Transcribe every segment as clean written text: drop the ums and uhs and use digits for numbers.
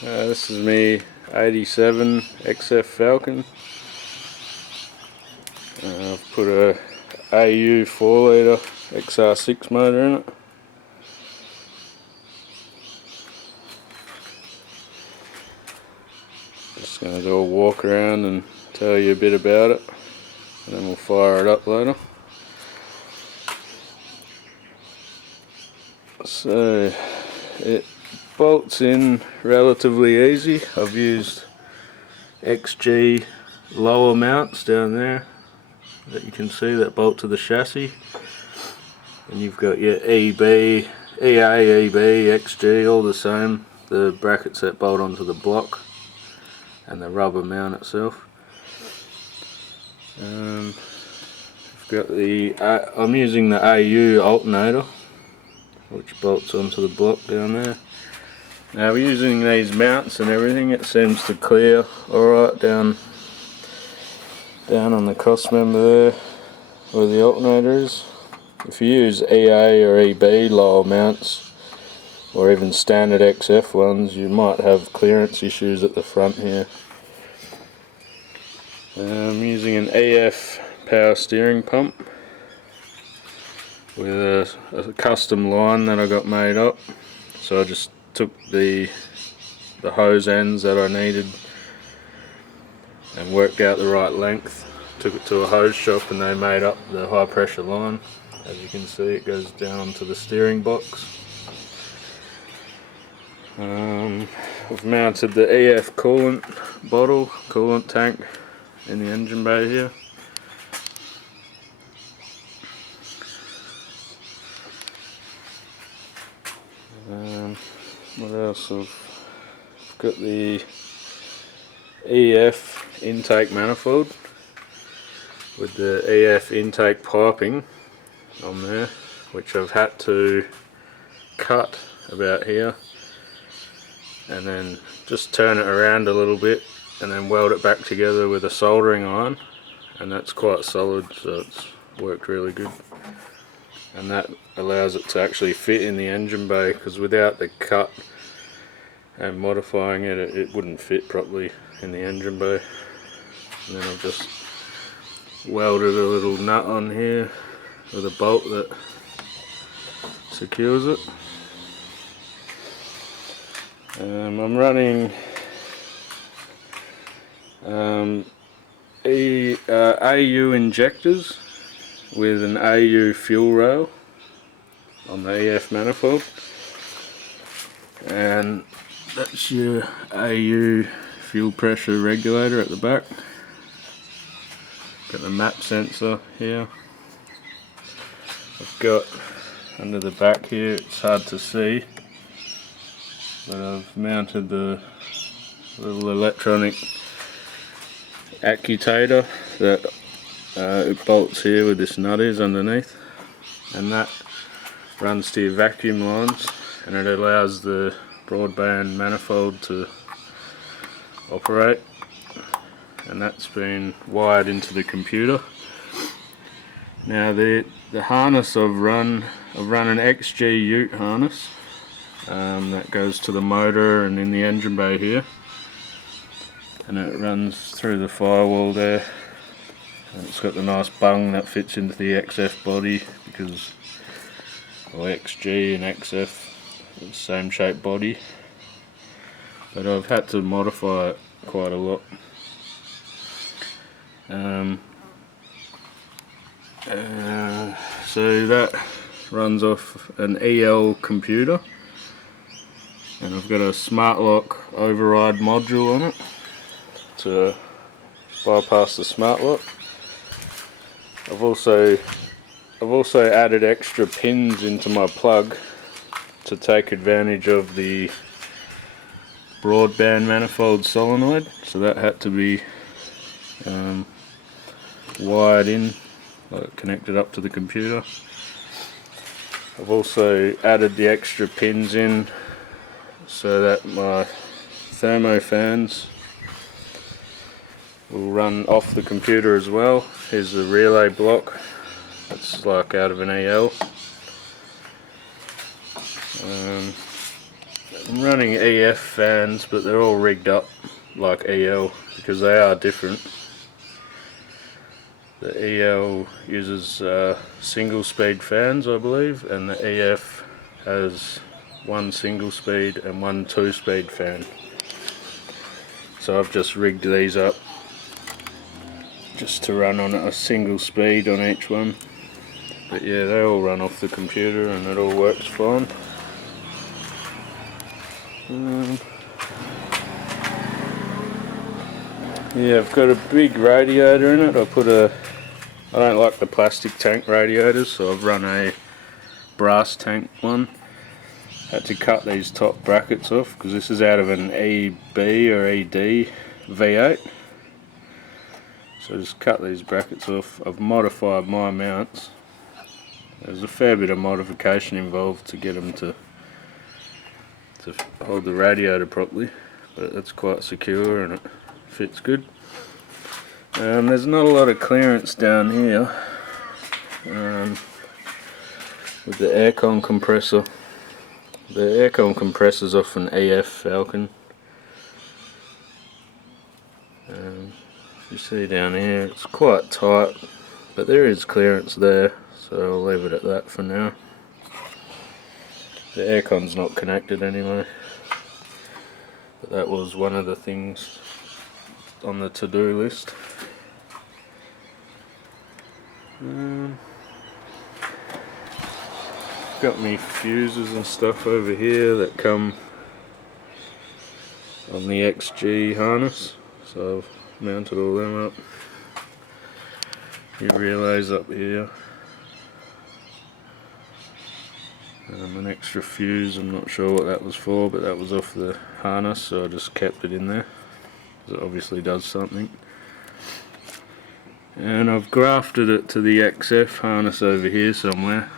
This is me 87 XF Falcon. I've put a AU 4 litre xr6 motor in it. Just going to do a walk around and tell you a bit about it, and then we'll fire it up later. So it bolts in relatively easy. I've used XG lower mounts down there that you can see that bolt to the chassis, and you've got your EB, EA, EB, XG all the same. The brackets that bolt onto the block and the rubber mount itself. I've got the I'm using the AU alternator, which bolts onto the block down there. Now using these mounts and everything, it seems to clear alright down on the cross member there where the alternator is. If you use EA or EB lower mounts, or even standard XF ones, you might have clearance issues at the front here. I'm using an EF power steering pump with a custom line that I got made up. So I just took the hose ends that I needed and worked out the right length, took it to a hose shop, and they made up the high pressure line. As you can see, it goes down onto the steering box. I've mounted the EF coolant tank in the engine bay here. What else? I've got the EF intake manifold with the EF intake piping on there, which I've had to cut about here and then just turn it around a little bit and then weld it back together with a soldering iron, and that's quite solid, so it's worked really good. And that allows it to actually fit in the engine bay, because without the cut and modifying it, it wouldn't fit properly in the engine bay. And then I've just welded a little nut on here with a bolt that secures it. I'm running AU injectors with an AU fuel rail on the EF manifold, and that's your AU fuel pressure regulator at the back. Got the map sensor here. I've got under the back here, it's hard to see, but I've mounted the little electronic actuator that it bolts here with this nut is underneath, and that runs to your vacuum lines, and it allows the broadband manifold to operate, and that's been wired into the computer. Now the harness I've run an XG ute harness that goes to the motor and in the engine bay here, and it runs through the firewall there, and it's got the nice bung that fits into the XF body, because XG and XF are the same shape body, but I've had to modify it quite a lot. So that runs off an EL computer, and I've got a smart lock override module on it to bypass the smart lock. I've also added extra pins into my plug to take advantage of the broadband manifold solenoid, so that had to be wired in, connected up to the computer. I've also added the extra pins in so that my thermo fans will run off the computer as well. Here's the relay block, it's like out of an EL. I'm running EF fans, but they're all rigged up like EL because they are different. The EL uses single speed fans, I believe, and the EF has one single speed and one 2-speed fan. So I've just rigged these up just to run on a single speed on each one. But yeah, they all run off the computer and it all works fine. Yeah, I've got a big radiator in it. I don't like the plastic tank radiators, so I've run a brass tank one. Had to cut these top brackets off because this is out of an EB or ED V8. So just cut these brackets off. I've modified my mounts. There's a fair bit of modification involved to get them to hold the radiator properly, but it's quite secure and it fits good. There's not a lot of clearance down here with the aircon compressor. The aircon compressor's off an EF Falcon. You see down here it's quite tight, but there is clearance there, so I'll leave it at that for now. The aircon's not connected anyway, but that was one of the things on the to-do list. Got me fuses and stuff over here that come on the XG harness, so I've mounted all them up. Your relays up here. An extra fuse, I'm not sure what that was for, but that was off the harness, so I just kept it in there. It obviously does something. And I've grafted it to the XF harness over here somewhere.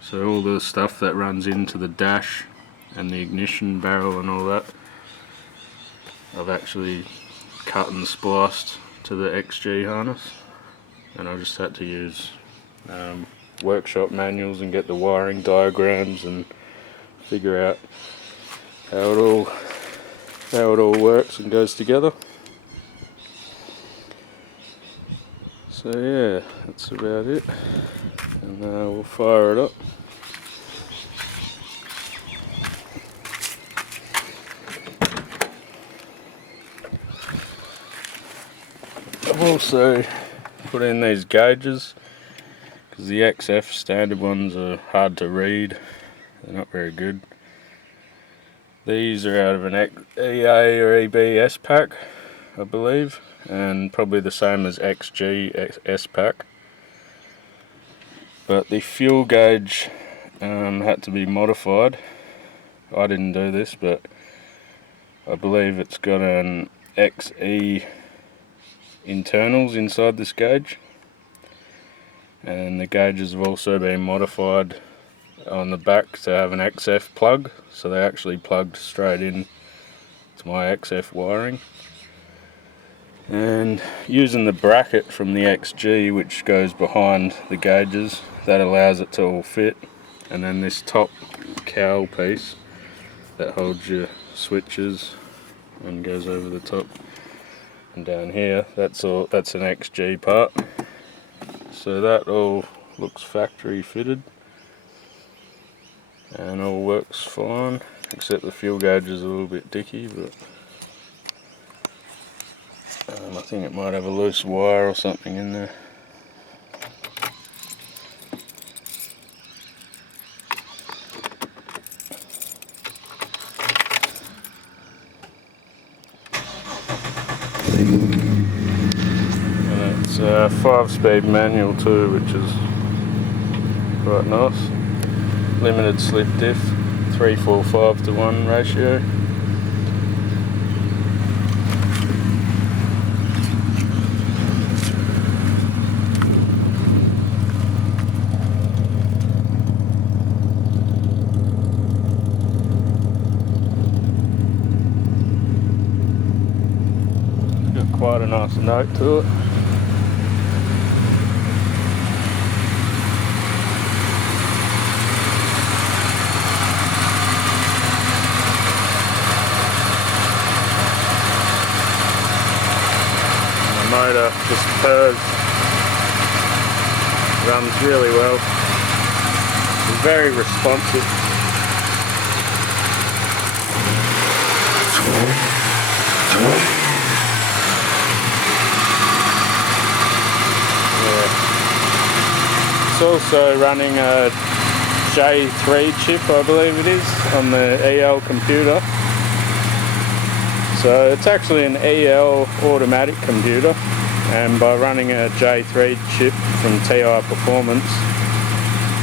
So all the stuff that runs into the dash and the ignition barrel and all that, I've actually cut and spliced to the XG harness. And I just had to use workshop manuals and get the wiring diagrams and figure out how it all works and goes together. So yeah, that's about it, and we'll fire it up. I've also put in these gauges because the XF standard ones are hard to read, they're not very good. These are out of an EA or EB pack, I believe, and probably the same as XG S pack. But the fuel gauge had to be modified. I didn't do this, but I believe it's got an XE internals inside this gauge, and the gauges have also been modified on the back to have an XF plug, so they actually plugged straight in to my XF wiring. And using the bracket from the XG, which goes behind the gauges, that allows it to all fit. And then this top cowl piece that holds your switches and goes over the top. And down here, that's an XG part. So that all looks factory fitted and all works fine, except the fuel gauge is a little bit dicky, but I think it might have a loose wire or something in there. And it's a 5-speed manual too, which is quite nice. Limited slip diff, 3:4:5:1 ratio. Got quite a nice note to it. motor just purrs, runs really well, it's very responsive. Yeah. It's also running a J3 chip, I believe it is, on the EL computer. So it's actually an EL automatic computer, and by running a J3 chip from TI Performance,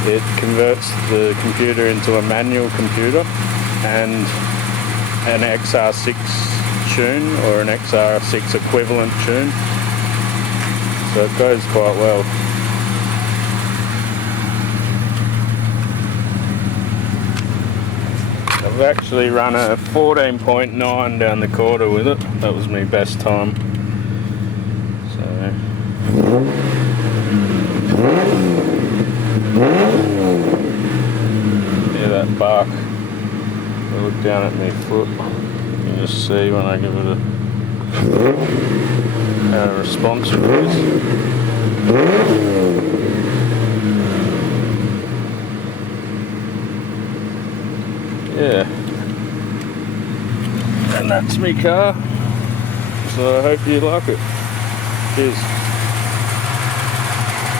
it converts the computer into a manual computer and an xr6 tune, or an xr6 equivalent tune, so it goes quite well. I've actually run a 14.9 down the quarter with it. That was my best time. So yeah, that bark. I look down at my foot. You can just see when I give it a response it is. Yeah, and that's my car, so I hope you like it. Cheers.